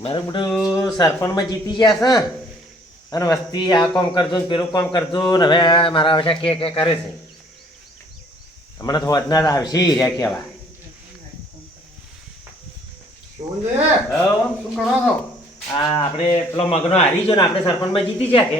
મારું બધું સરપંચમાં જીતી ગયા છે અને વસ્તી આ કામ કરજો ને પેલું કામ કરજો ને હવે મારા વિશે કે કરે છે હમણાં તો વધનાર આવશે રહ્યા કેવા શું કરો છો? આ આપણે પેલો મગનો હારી જો ને આપણે સરપંચમાં જીતી ગયા કે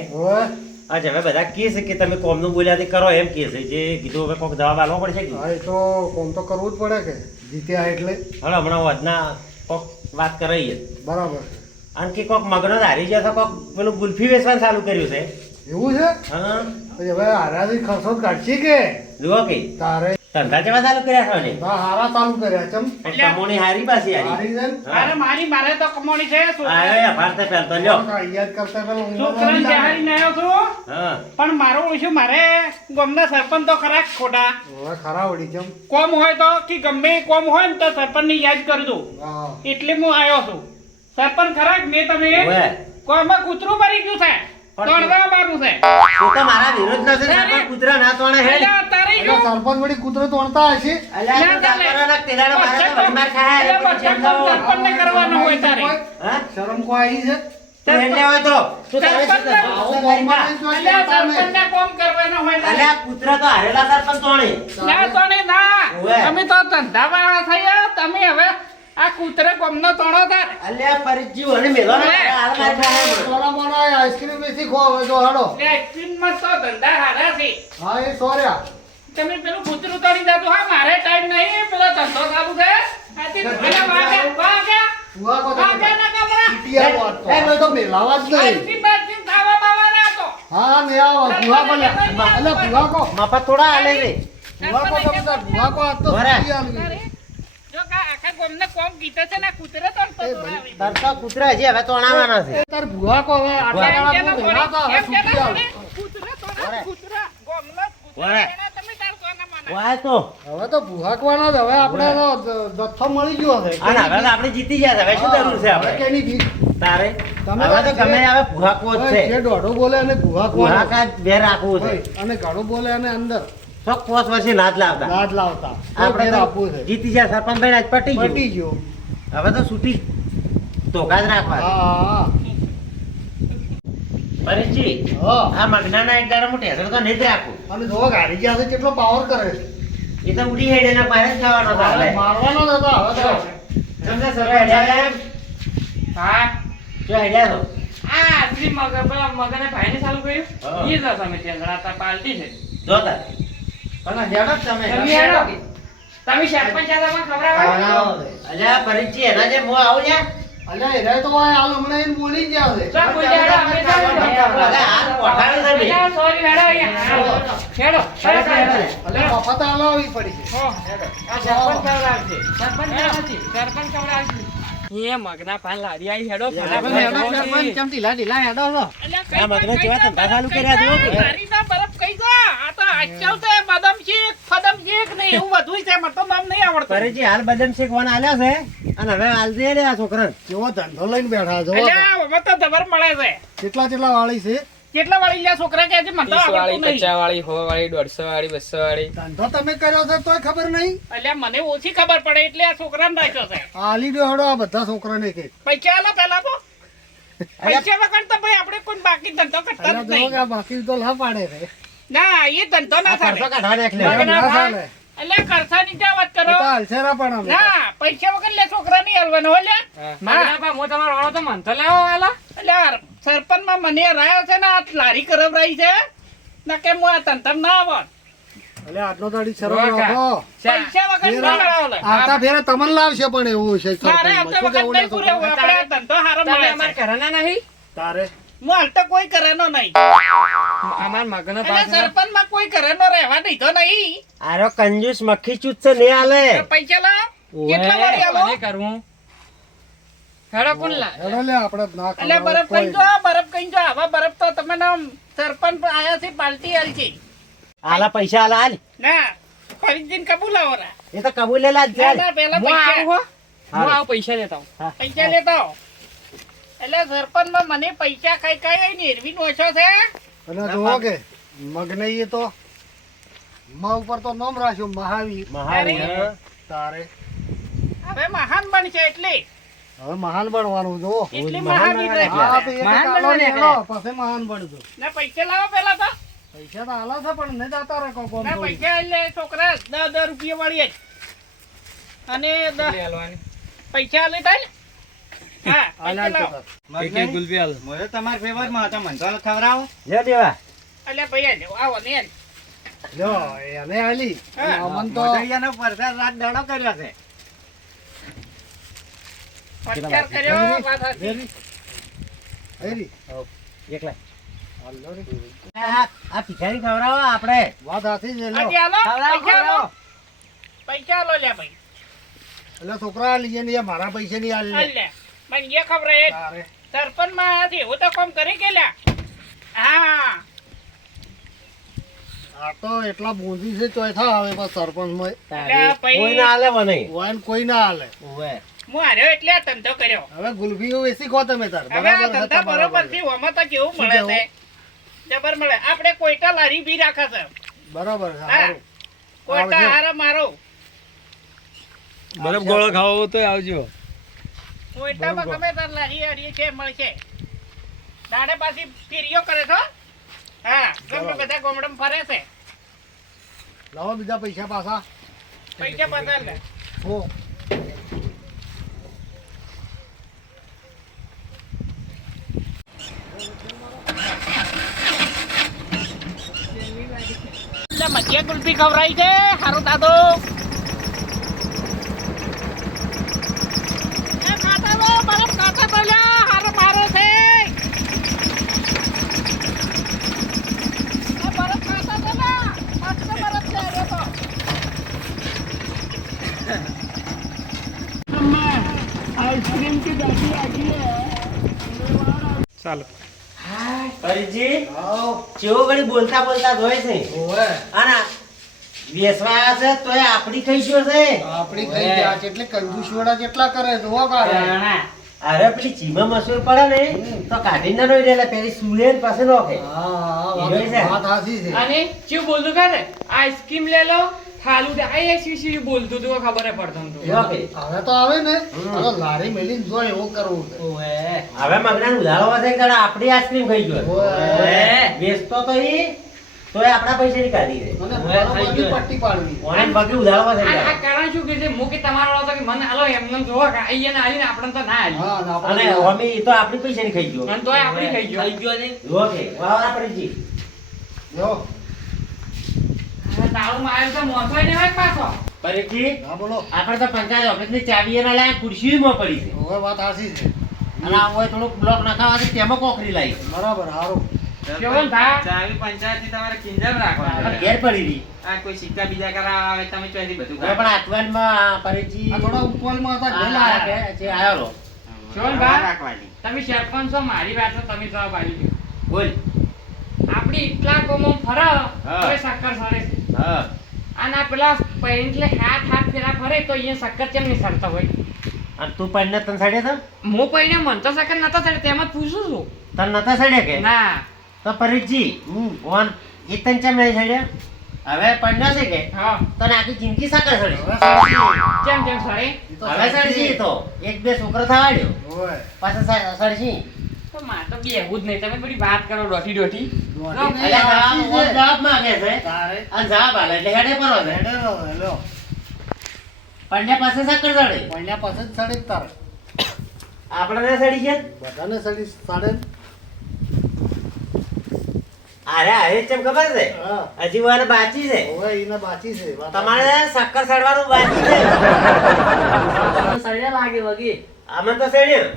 હા હવે બધા કહે છે કે તમે કોમનું બોલ્યા તે કરો એમ કહે છે જે કીધું હવે કોઈક જવાબ આપવો પડશે કે હા, એ તો કોમ તો કરવું જ પડે કે જીત્યા એટલે હવે હમણાં વધના કોક વાત કરાઈએ બરાબર છે. અને કે કોક મગનો હારી ગયા તો કોક પેલું ગુલ્ફી વેચવાનું ચાલુ કર્યું છે એવું છે? હા પછી હવે હારાથી ખર્ચો જ કાઢશી કે જુઓ કે તારે ધંધા કેવા ચાલુ કર્યા છો ને હારા ચાલુ કર્યા ચમ કમોણી હારી પાછી હારી હારી છે ને? હા. મારે તો કમાણી છે આ ભારતે પહેલતો લ્યો યાદ કરતા પેલા છોકરાને બિહારીને આવ્યો છું હા પણ મારો ઓછું મારે ગામના સરપંચ તો ખરા જ ખોટા હવે ખરા વળી ચમ કોમ હોય તો કે ગમે એ કોમ હોય ને તો સરપંચને યાદ કરજો હા એટલે હું આવ્યો છું સરપંચ ખરા જ મેં તમે ઓવે કોમમાં કૂતરું મરી ગયું છે તોડવા બારું છે તું તો મારા વિરોધ નથી સરપંચ કૂતરા ના તોણે હે એટલે તારે એટલે શું? સરપંચ વળી કૂતરો તોડતા હશે અલ્યા તું ના, ના, જાતરો ના તેડાડો મારે તો વળી માર ખાય એટલે બધા કામ સરપંચને કરવાનું હોય તારે હા શરમ કો આવી છે તું હેડે હોય તો તું તારે શું સરપંચના કરતો? આવું તારી માં. કોમમાં જો એટલે કહેતા નહીં. સરપંચને કોમ કરવાના હોય તારે. અલ્યા કૂતરા તો હારેલા સરપંચ તોણે ના તોડે ના ઓવે. તમે તો ધંધાવાળા થયા તમે હવે આ કૂતરે કોમનો તોડો તાર અલ્યા પરિજી વળી મેલો ને ઓવે. હાલ માર ખાય સોના મોના આઈસ્ક્રીમ બેસી ખો હવે તો હાડો એટલે આઈસ્ક્રીમમાં તો ધંધા હારા છે હા એ સોર્યા તમે પેલું કૂતરું તોડી જાતું હા મારે ટાઈમ નહીં પેલો ધંધો ચાલુ છે આથી પેલા વાગ્યા ભૂવા કો તો ના કમરા પીટીઆર વાત તો હવે તો મેલાવા જ નહીં આઈસ્ક્રીમ બાઈસ્ક્રીમ ખાવા બાવા ના તો હા ને આવો ભૂવા કો લે એટલે ભૂવા કો મફત થોડા હાલે રે ભૂવા કો તમે તાર ભૂવા કો આ તો બરાબર. પીટીઆર જો કા આખા ગામને કોમ કીધો છે ને કૂતરે તોડતો એ તો ભાઈ, આવી. તરતા કૂતરા હજી હવે તોણાવાના છે તાર ભૂવા કો હવે આટલા એમ ગાળા કેના તું ભેગા થા, હવે એમ કેના છૂટી આવ. કૂતરા તોડા બરાબર. કૂતરા ગામના કૂતરા બરાબર. એના તમે તાર કોના માના વાય તો હવે તો ભૂહાકવાના જ હવે આપણે તો દત્તો મળી ગયો છે અને હવે તો આપણે જીતી ગયા છે હવે શું જરૂર છે હવે આપણે કેની ભીખ? તારે તમે હવે તો ગમે આવે ભૂહાકો જ જે છે દોઢો બોલે અને ભૂહાકવાનો ભૂહાકા જ બે રાખવું છે અને ઘણું બોલે અને અંદર તો 5 વર્ષે ના જ લાવતા લાડ લાવતા આપણે આપણે તો આપવું છે જીતી ગયા સરપંચ ભાઈ આજ પટી ગયું પટી ગયો હવે તો છૂટી ધોકા જ રાખવા હા પરેશજી હા આ મગનાના એક દાડા મોટી હેસર તો નહીં જ રાખવું અને જો ગાડી ગયા છે કેટલો પાવર કરે છે એ તો ઉડી હેડે ના પારે જ ખાવાનો હતો હવે મારવાનો જ હતો હવે તો તમને સર હેડ્યા એમ હા જો હેડ્યા તો આ શ્રી મગને ભાઈને ચાલુ હા. કર્યું ઈ જ તમે ત્યાં ગણાતા પાલટી છે જો તાર પણ હેડો જ તમે તમે હેડો. તમે સરપંચ આદામાં ખવડાવો અલ્યા પરેશજી એના જે મો આવું લ્યા અલ્યા એના તો આ હાલ હમણાં એને બોલી જ ગયા છે ચાલ, બોલી હેડો, અમે ચાલો. અરે હાલ પોઠાણ છે ભાઈ અલ્યા, sorry, હેડો અહીંયા. હેડો, હેડો, હેડો. અલ્યા મફત આલાવી પડી છે હો, હેડો. આ સરપંચ ખવડાવશે. સરપંચ નથી, સરપંચ ખવડાવશે. એ મગના પાન લારી આઈ હેડો સરપંચ ચમ ઢીલા ઢીલા હેડો છો આ મગનો કેવા ધંધા ચાલુ કર્યા જુઓ કે લારીના બરફ કઈ જા આ તો અચલ છે બદામ શેક ફદમ શેક ને એવું બધુંય છે મને તો નામ નહીં આવડતું પરેશજી હાલ બદામ શેક વાન આલ્યા છે અને હવે હાલ દે રે આ છોકરાને કેવો ધંધો લઈને બેઠા છો અલ્યા હવે તો જબર મળે છે કેટલા વાળી છે કેટલા વાળી લ્યા છોકરા કે છે મને તો 30 વાળી આવડતું નહીં 50 વાળી 100 વાળી 150 વાળી 200 વાળી ધંધો તમે કર્યો છે તોય ખબર નહીં અલ્યા મને ઓછી ખબર પડે એટલે આ છોકરાને રાખ્યો છે આલી દો હડો આ બધા છોકરાને કે પૈસા આલો પહેલા તો પૈસા વગર તો ભાઈ આપણે કોઈ બાકી ધંધો કરતા જ અલ્યા જો નહીં કે આ બાકી તો લા પાડે છે ના એ ધંધો ના આ ખર્ચો થાય કાઢવા નાખ લે મગના ના ભાઈ ચાલે. અલ્યા ખર્ચાની ક્યાં વાત કરો એ તો હલસેરા પણ અમે ના પૈસા વગર લે છોકરા નહીં હાલવાનો હો લ્યા મગના પા હું તમારો વાળો તો મનતો લેવો વાલા અલ્યા સરપંચમાં મને રાયો છે ને આ લારી કરવરાઈ છે ના કે હું આ તંતર ના આવત અલ્યા આટલો દાડી શરમ રોકા. રાખો પૈસા વગર ના લડાવો લે. આવતા ફેરે તમને લાવશે પણ એવું છે મારે સરપંચમાં. આવતા શું વખત કેવું લે નહીં પૂરે છોકરા? આપણે આ ધંધો હારો તમે મળે અમાર છે ઘરના નહીં તારે હું હાલ તો કોઈ કરેનો નહીં અમાર મગનો એટલે પાસ સરપંચમાં કોઈ કરેનો રહેવા દીધો નહીં આરો કંજૂસ મક્ખી ચૂત છે નહીં આલે પૈસા લા કેટલા વાળી આલો કોને કરવું હેડો કોણ લા હેડો લે આપણે ના એટલે બરફ કઈ જો બરફ કઈ જો આવા બરફ તો તમે નામ સરપંચ આયા છે પાલટી આલ છે આલા પૈસા આલા હાલ ના ફરીદીન કબૂલાવો રા એ તો કબૂલેલા જ ના જાય ના પેલા હું આવું હો પૈસા હું આવું પૈસા લેતા આવું પૈસા લેતા આવો. એટલે સરપંચમાં મને પૈસા કઈ કઈ નિર્વી ઓછો છે અને જોવો કે મગનઈએ તો મા ઉપર તો નામ રાખ્યું મહાવીર મહાવીર તારે હવે મહાન બનશે એટલે હવે મહાન બનવાનું જો એટલી મહાવીર રહે. હા તો એક મહાન કાલો બનવાને નીકળો, પછી મહાન બનજો. ને પૈસા લાવો પેલા તો પૈસા તો આલા છે પણ નહીં જતા રહે કોમ ના થોડી. પૈસા એટલે છોકરા 10 રૂપિયા વાળી જ. અને પૈસા આલે થાય ને હા આલા પૈસા જ લાવો. તો. તમારા ફેવરમાં હતા મને તો ખવડાવો લે દેવા અલ્યા ભાઈ આવો ને એને. જો એને આલી હા. અમન તો મોઢિયાનો પરસાદ રાત દાડો કર્યો છે પત્કાર કર્યો વાત હતી. વેરી. વેરી. એકલા હાલો રે. આ ભિખારી ખવડાવો આપણે વાત હાથી છે લ્યો. આજે આલો ખવડાવો, પૈસા આલો ખવડાવો. પૈસા આલો લ્યા ભાઈ એટલે છોકરા લઈએ ને મારા પૈસા નહીં આલી લે. અલ્યા મને એ ખબર હે તારે સરપંચ માં હતી હું તો કામ કરી ગયેલા હા આ તો એટલા બુંદી છે ચોથા આવે બસ સરપંચ માં એટલે પછી કોઈ ના આલે મને વાન કોઈ ના હાલે. ઓવે હું હાર્યો એટલે આ ધંધો કર્યો. હવે ગુલ્ફીઓ વેસી ખો તમે તાર હવે આ બરાબર છે ધંધા તમારા બરોબર થી બરાબર. ઓમાં તો કેવું શું મળે કેવું? છે જબર મળે આપણે કોઈટા લારી બી રાખે છે બરાબર છે હા. સારું. કોઈટા આવજો. હારે મારો બરફ ગોળો ખાવો તો આવજો કોઈટામાં બરોબર. ગમે તાર લારી આરી છે મળશે દાડે પાછી ફેરીઓ કરે છો હા ગમે બરાબર. બધા ગોમડમ ફરે છે લાવો બીજા પૈસા પાછા પૈસા પાછા લે હો એટલે મધ્ય કુલ્ફી ખવડાવી છે હારું દાદો એ ખાતા દો બરફ ખાતા તો લ્યા હારો મારો છે એ બરફ ખાતા તો લ્યા મસ્ત બરફ છે અરે તો આઈસ્ક્રીમ की दादी आ गई है ચાલો હરીજી આવો ચેવો ઘડી બોલતા બોલતા જ હોય છે ઓવે અને વેસવા આવ્યા છે તોય આપડી ખાઈ ગયો છે આપણી થઈ ગયા છે એટલે કંજૂસ વડા કેટલા કરે જોવો કાઢે અરે પેલી ચીમા મસૂર પડે ને તો કાઢી ના રોઈ રહેલા પેલી સુલેન પાસે નોખે હા એ છે. વાત હાચી છે અને શું બોલતું ખરે આઈસ્ક્રીમ લે લો થાલું દે આ એ શી બોલતું તું ખબર હે પડતું તું નોખે હવે તો આવે ને હવે લારી મેલીને જો એવું કરવું છે હવે મગના ઉધારો વધે કે આપડી આઈસ્ક્રીમ ખાઈ ગયો ઓવે. વેચતો તો ઈ તોય આપડા પૈસા ની કાઢી દે અને બધી પટ્ટી પાડવી ઓને પગે ઉધારો વધે આ કારણ શું કે છે મુ કે તમારો વાળો તો કે મને આલો એમને જોવા કે અહીંયા આલીને આપણને તો ના આલી હા ના અને આપણે અમે ઈ તો આપડી પૈસા ની ખાઈ ગયો અને તોય આપણી ખાઈ ગયો ઓકે વાવરા પડી જો તાળું મારેલ તો મોસોય ને હોય પાછો પરીજી હા બોલો આપણે તો પંચાયત ઓફિસ ની ચાવી એના લાયા ખુરશી માં પડી છે હવે વાત હાચી છે અને આ હોય થોડુંક બ્લોક નખાવાથી તેમાં કોકરી લાવી બરાબર હારું કેવન થા ચાવી પંચાયત ની તમારે કિંજલ રાખવાની પણ ઘેર પડી રહી આ કોઈ સિક્કા બીજા કરાવવા આવે તમે ચોથી બધું હવે પણ આતવાનમાં પરીજી આ થોડા ઉપવાલમાં હતા આ ગયેલા આયા કે જે આયો રો. કેવન ભા રાખવાની તમે સરપંચ છો મારી વાત તો તમે જવાબ આલી દો બોલ આપણી એટલા કોમો ફરે હા. તોય શક્કર સરે છે હા અને આ પેલા એટલે હાથ ફેરા ફરે તો અહીંયા શક્કર કેમ નહીં સરતા હોય અને તું પડીને તને સડે તો હું પૈને મન તો શક્કર નતો સડે તેમ જ પૂછું છું તને નતા સડે કે ના તો પરીજી ઓન એ તને ચમ નહીં સડ્યા હવે પડ્યો છે કે હા તને આખી જિંદગી સાકર સડે કેમ કેમ સરે હવે સડજી તો એક બે છોકરો થવાડ્યો ઓય પાછા સડજી તો માં તો બેહું જ નહીં તમે બધી વાત કરો દોઢી દોઢી દોઢી એટલે જવાબ માંગે છે તારે અને જવાબ આલે એટલે હેડે પરો છે હેડે રહો, હેલો. પડ્યા પાસે સાકર સડે પૈણા પાસે જ સડી જ તારે આપણે ના સડી ગયા બધાને સડી સાડે ને. અરે હવે ચમ ખબર છે હા હજી વાર બાકી છે હવે એને બાકી છે વાત તમારે શક્કર સડવાનું બાકી છે સળિયા લાગે વગી આમાં તો સડ્યું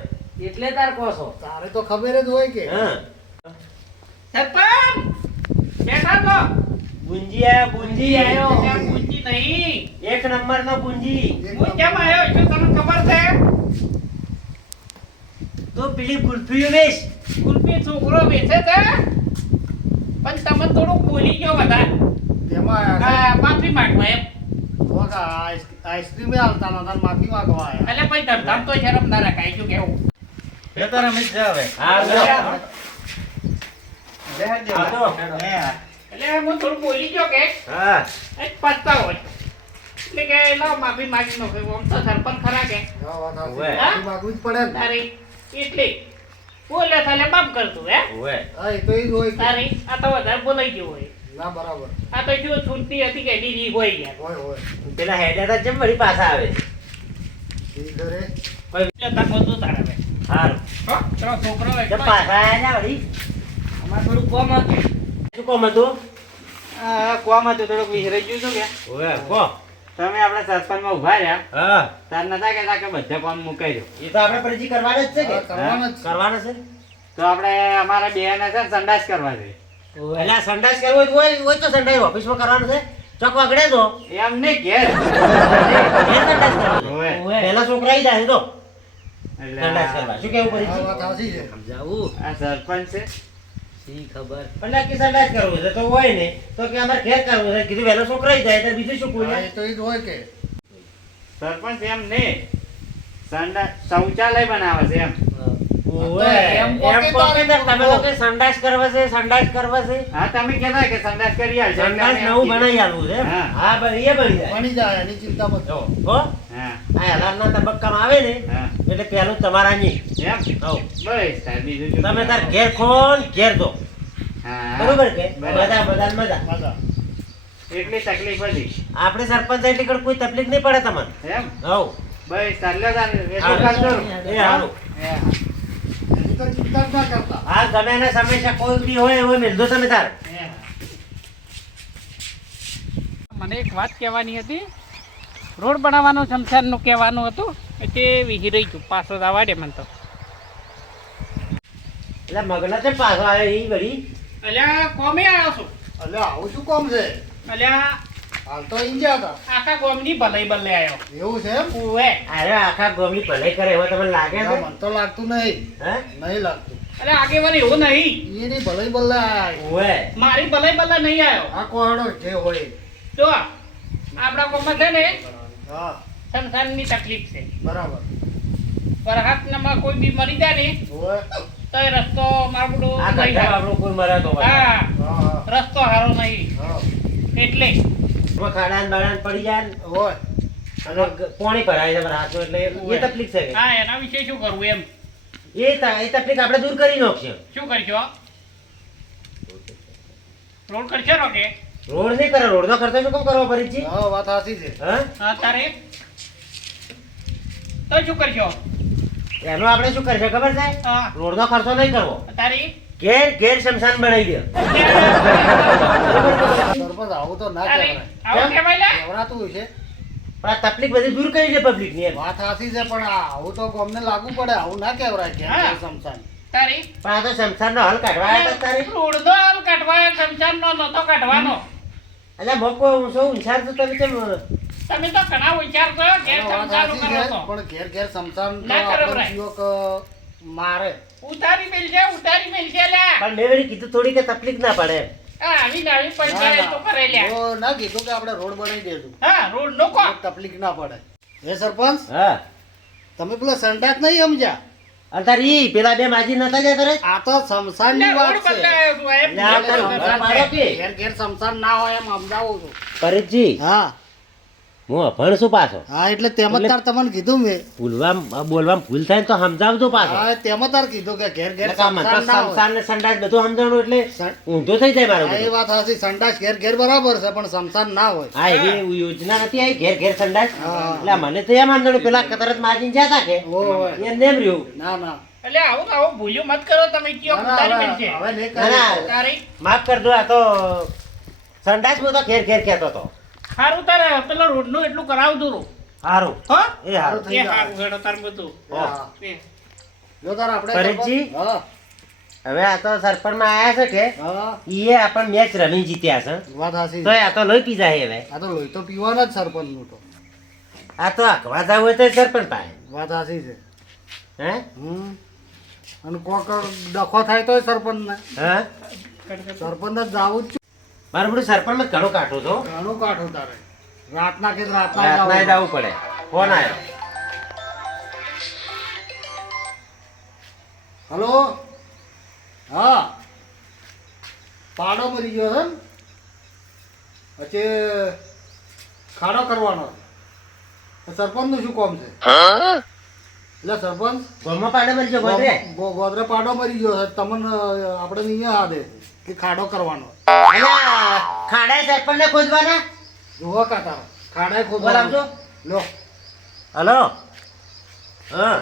એટલે તાર કોસો તારે તો ખબર જ હોય કે હા સરપંચ બેઠા તો ગુંજી આયો ગુંજી આયો ત્યાં પૂંજી નહીં એક નંબર નો ગુંજી એક હું કેમ આવ્યો છું તમને ખબર છે તો પેલી ગુલ્ફીઓ વેચ કુલ્ફી છોકરો વેચે છે પણ તમે થોડુંક બોલી ગયો બધા તેમાં આયા હા, માફી માંગવા એમ છે. જો કે આઈસ્ક્રીમ હાલતા નતા ને માફી માંગવા આયા એટલે પછી ધમધામ તો શરમ ના રખાય શું કેવું એ તો રમેશ જા હવે હા લો. બેહજો આ તો. એટલે હું થોડું બોલી ગયો કે હા એ પત્તા હોય એટલે કે લાવ માફી માંગી નો આમ તો સરપંચ ખરા કે હા, વાત સાચી. ઓવે. માફી માંગવું જ પડે ને. તારી એટલે બોલે તાલે માફ કરતું હે ઓવે હા, એ તો ઈ જ હોય કે. તારી આ તો વધારે બોલાઈ ગયું હોય ના, બરાબર. આ તો જો છૂટતી હતી કે દીદી હોય ગયા હોય, હોય. પેલા હેડ્યા તા જેમ વળી પાછા આવે ઈ ઘરે. એટલે તાર બધું તારે હવે હારું હો તારો છોકરો જેમ એકલો પાછા આયા ને વળી અમારે થોડું કોમ હતું શું કોમ હતું કોમ હતું થોડુંક વિસરાઈ ગયું હતું કે ઓવે કો તમે આપણા સરપંચમાં ઉભા રહ્યા હા તાર નતા કહેતા કે બધા કોમ મુકાઈ દો એ તો આપણે પરિચય કરવાના જ છે કે હા, કરવાનો જ છે. કરવાના છે ને? તો આપણે અમારા બેને છે ને સંડાસ કરવા છે એટલે આ સંડાસ કરવો હોય તો સંડાસ ઓફિસમાં કરવાનું છે ચોક વગડે તો એમ નહીં ઘેર ઘેર સંડાસ કરવાનો. ઓવે. પહેલા છોકરા ઈ જાય તો એટલે સંડાસ કરવા શું કેવું હા, પરિચય વાત સાચી છે. સમજાવું આ સરપંચ છે શી ખબર પણ નક્કી સંડાસ કરવું છે તો હોય ને તો કે અમારે ઘેર કરવું છે કીધું વહેલો છોકરા ઈ જાય તો બીજું શું હા, બોલે એ તો ઈ જ હોય કે. સરપંચ એમ નહીં શૌચાલય બનાવે છે એમ ઓવે, એમ એમ પોકે પોકે તારે તો તમે બોલો. લોકો સંડાસ કરવા છે સંડાસ કરવા છે હા તમે કહેતા કે સંડાસ કરી આવજો સંડાસ નવું બનાવી આલવું છે એમ? હા. હા બની એ બની જાય બની જાય એની ચિંતા મત જો કરો. હો હા આ હાલારના તબક્કામાં આવે ને હા એટલે પહેલું તમારા ની એમ હો બસ તાર બીજું શું તમે તાર ઘેર ખોલ ઘેર દો હા બરોબર કે બરાબર. બધા બધા મજા મજા. એટલી તકલીફ હતી આપણે સરપંચ એટલે કોઈ કોઈ તકલીફ નહીં પડે તમને એમ હવ બસ ચાલ્યો તાર એટલું કામ કરું એ હારું એની તો ચિંતા જ ના કરતા. હા ગમે એને સમસ્યા કોઈ બી હોય એવો મેળજો તમે તાર મને એક વાત કહેવાની હતી રોડ બનાવવાનો શમશાનનું કહેવાનું હતું તે વિહીરાઈ ગયું પાછો જવા દે મને તો એટલે મગના છે પાછો આવ્યો એ વળી અલ્યા કોમે આવ્યો છું અલ્યા, આવું શું કામ છે? અલ્યા હાલ તો ઈ ગયા હતા. આખા ગોમની ભલાઈ બદલે આવ્યો એવું છે એમ? ઉવે અરે આખા ગોમની ભલાઈ કરે એવો તમને લાગે છે ના, મને તો લાગતું નહીં. હે નહીં લાગતું. અરે આગેવાન એવું નહીં એની ભલાઈ બલ્લે આય. ઓવે મારી ભલાઈ બદલે નહીં આવ્યો આ કોહડો જે હોય. જો આપણા ગામમાં છે ને હા, શમશાનની તકલીફ છે બરાબર. વરસાદમાં કોઈ બી મરી જાય ને હોય. તો એ રસ્તો મારો બધો આ નહીં ગઢા સારો. આપણો કોઈ મરે તો હા હા, હા, રસ્તો સારો નહીં હા. એટલે ખાડાન બાડાન પડી જાય ને હોય. અને પાણી ભરાય છે રાતો એટલે એ તકલીફ છે કે? હા એના વિશે શું કરવું એમ એ તકલીફ આપણે દૂર કરી નાખશે શું કરશો રોડ કરશો રો કે રોડ નહીં કરે રોડ નો ખર્ચો શું કેમ કરવો પરિચય હા, વાત સાચી છે. હા હા તારે તો શું કરશો એનો આપણે શું કરશે ખબર છે હા રોડ નો ખર્ચો નહીં કરવો તારી ઘેર ઘેર શમશાન બનાવી દે સરપંચ આવું તો ના તારી કહેવાય. આવું કેમ? કહેવાય લે કહેવડાતું છે. પણ આ તકલીફ બધી દૂર કરી દે પબ્લિક ની એમ વાત સાચી છે, પણ આવું તો ગોમને લાગુ પડે. આવું ના કહેવાય કે હા. સમસાન. તારી પણ આ તો શમશાન નો હલ કાઢવા આવ્યા હતા તારે રોડનો હાલ કાઢવા શમશાનનો નહોતો કાઢવાનો એટલે મોકો ઊંચો ઊંચાર તો તમે કેમ તમે તો ઘણા વિચાર છો ઘેર વાત શમશાન સાચી કરો છે, છો પણ ઘેર ઘેર સમસાન તો ના કરો આપણો ભાઈ. યુવક મારે. ઉતારી મેલજે લે પણ મેં વળી કીધું થોડી કે તકલીફ ના પડે એમ. આ આવી ને આવી પૈસા ના, એ તો કરે લે ના. ઓ, ના કીધું કે આપણે રોડ બનાવી દેશું. હા રોડ નો કો તકલીફ ના પડે. હે સરપંચ, હા તમે પેલા સંડાસ નહીં સમજ્યા? અને તાર ઈ પેલા બે માજી નતા ગયા તારે આ તો સમસાનની વાત રોડ છે. બદલાયો તું એમ લે, આ તારું ઘર મારો કે? ઘેર ઘેર સમસાન ના હોય એમ સમજાવું છું. પરેશજી હા, હું અભણ છું પાછો હા, એટલે તેમ જ એટલે- તાર તમને કીધું મેં. બોલવામાં ભૂલ થાય ને તો સમજાવજો પાછો હા, તેમ જ તાર કીધું કે ઘેર ઘેર એટલે કામ હતો, સમસાન ના હોય. શમશાન ને સંડાસ બધું સમજાવવાનું એટલે સં- ઊંધો થઈ જાય મારો હા, એ બધો. વાત સાચી. સંડાસ ઘેર ઘેર બરાબર છે, પણ સમસાન ના હોય. હા એવી યોજના નથી આવી ઘેર ઘેર સંડાસ હા. એટલે મને તો એમ આંદોલન પેલા તરત માજીને જ્યાં કે ઓય. એમ નેમ રહ્યું ના, ના. એટલે આવું ભૂલ્યું મત કરો તમે કયો ના, ના, ઉતારી હવે- મેલજે હવે નહીં ના, ના. કરીએ. તારી માફ કરજો આ તો સંડાસ માં તો ઘેર ઘેર કહેતો હતો હારું તારે પેલો રોડ નું એટલું કરાવતું રહું સારું હો એ સારું થઈ એ જાય. હારું હેડો તાર બધું હા. એ. જો તાર આપણે પરેશજી? હા, હવે આ તો સરપંચ માં આયા છે કે હા, ઈએ આપણ મેચ રમી જીત્યા છે વાત સાચી. તો આ તો લોહી પી જાય હવે આ તો લોહી તો પીવાના જ સરપંચનું તો. આ તો અખવા જવું હોય તો સરપંચ પાસે વાત સાચી છે. હે અને કોક ડખો થાય તોય સરપંચને. હા સરપંચ જ જાવું જ મારું બધું સરપંચ માં ઘણું કાઢું છો ઘણું કાઠું તારે. રાતના કે રાતના રાતના જાવું. જવું પડે ફોન આવ્યો હલો, હા, પાડો મરી ગયો છે ને? પછી ખાડો કરવાનો. સરપંચનું શું કામ છે એટલે સરપંચ ગામમાં પાડે મરી ગયો ગોદરે ગોદરે પાડો મરી ગયો છે તમને આપણે નહીં હાથે કે ખાડો કરવાનો અલા, ખાડા સરપંચને ખોદવાના જોવા કાતા ખાડાય બોલાવજો. ખોદવાનો લો હલો હા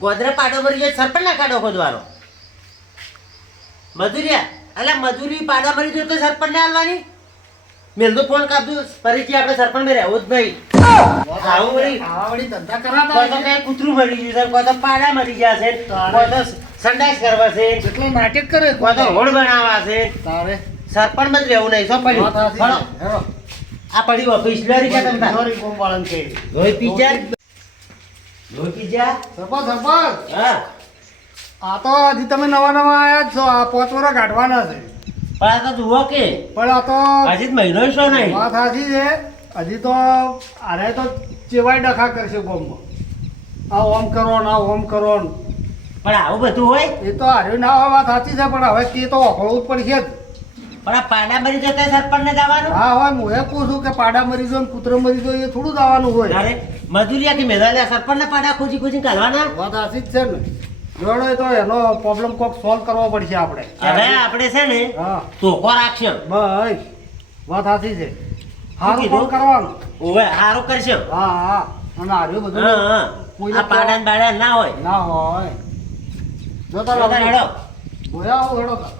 ગોદરે પાડો મરી ગયો સરપંચના ખાડો ખોદવાનો મજૂરિયા અલા મજૂરી પાડા મરી ગયો તો સરપંચને આલવાની મેલ તો ફોન કાપજો ફરીથી આપણે સરપંચ માં રહેવું જ નહીં આવું વળી આવા વળી ધંધા કોઈ તો કરાતા કઈ કૂતરું મરી ગયું છે કોઈ તો પાડા મરી ગયા છે કોઈ તો સંડાસ કરવા છે કેટલો નાટક કરે કોઈ તો રોડ બનાવવા છે તારે સરપંચ માં જ રહેવું નહીં શું પડ્યું વાત હાચી. હળો. હેરો. આ પડ્યું હતું ઈશ્વરી કે તમતા ઈશ્વરી ગોપાળન કે લોહી પીજા લોહી પીજા સરપંચ સરપંચ હા આ તો હજી તમે નવા નવા આયા જ છો આ 5 વર્ષ કાઢવાના છે પણ આ તો જુઓ કે પણ આ તો હજી જ મહિનો શું નહીં વાત સાચી છે હજી તો આરે તો ચેવાય ડખા કરશે બોમ્બમાં આ ઓમ કરો ને આ ઓમ કરો ને પણ આવું બધું હોય એ તો હાર્યું ના હોય વાત સાચી છે પણ હવે તે તો વખોડવું જ પડશે જ પણ આ પાડા મરી જતા સરપંચ ને જવાનું હા હોય હું એ પૂછું કે પાડા મરી જાય ને કૂતરો મરી જાય એ થોડું જવાનું હોય અરે મજૂરિયાથી મેળવેલા સરપંચ ને પાડા ખોજી ખોજી કાઢવાના વાત સાચી જ છે ને જોડો એ તો એનો પ્રોબ્લેમ કોક સોલ્વ કરવો પડશે આપણે હવે આપણે છે ને હા ટોકો રાખશે બસ વાત સાચી છે સારું કીધું? કોમ કરવાનું ઓવે હારું કરશે હા હા અને હાર્યું બધું હા હા કોઈને આ પાડા ને બાડા ના હોય ના હોય જો તો તાર હેડો બોયા આવું હેડો તાર.